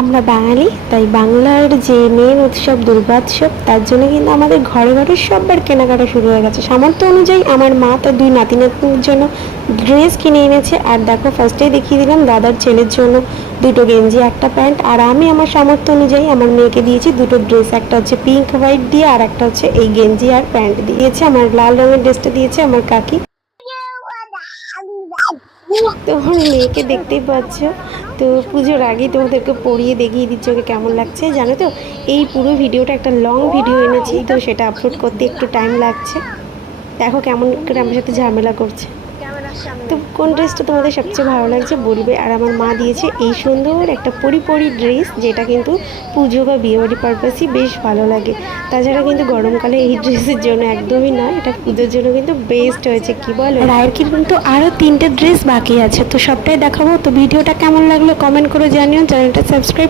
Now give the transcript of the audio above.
আমরা বাঙালি, তাই বাংলার যে মেন উৎসব দুর্গোৎসব, তার জন্য কিন্তু আমাদের ঘরে ঘরে সববার কেনাকাটা শুরু হয়ে গেছে। সামর্থ্য অনুযায়ী আমার মা তার দুই নাতি নাতনির জন্য ড্রেস কিনে এনেছে। আর দেখো, ফার্স্টেই দেখিয়ে দিলাম দাদার ছেলের জন্য দুটো গেঞ্জি একটা প্যান্ট, আর আমি আমার সামর্থ্য অনুযায়ী আমার মেয়েকে দিয়েছি দুটো ড্রেস, একটা হচ্ছে পিঙ্ক হোয়াইট দিয়ে আর একটা হচ্ছে এই গেঞ্জি আর প্যান্ট দিয়েছে। আমার লাল রঙের ড্রেসটা দিয়েছে আমার কাকি। তোমার মেয়েকে দেখতেই পাচ্ছ, তো পুজোর আগেই তোমাদেরকে পরিয়ে দেখিয়ে দিচ্ছি ওকে কেমন লাগছে। জানো তো, এই পুরো ভিডিওটা একটা লং ভিডিও এনেছি, তো সেটা আপলোড করতে একটু টাইম লাগছে। দেখো কেমন করে আমার সাথে ঝামেলা করছে। তো কোন ড্রেসটা তোমাদের সবচেয়ে ভালো লাগছে বলবে। আর আমার মা দিয়েছে এই সুন্দর একটা পরি ড্রেস, যেটা কিন্তু পুজো বা বিয়েবাড়ি পারপাসই বেশ ভালো লাগে। তাছাড়া কিন্তু গরমকালে এই ড্রেসের জন্য একদমই নয়, এটা পুজোর জন্য কিন্তু বেস্ট হয়েছে, কি বলো। রায়ের কিন্তু আরও 3টে ড্রেস বাকি আছে, তো সবটাই দেখাবো। তো ভিডিওটা কেমন লাগলো কমেন্ট করে জানিও, চ্যানেলটা সাবস্ক্রাইব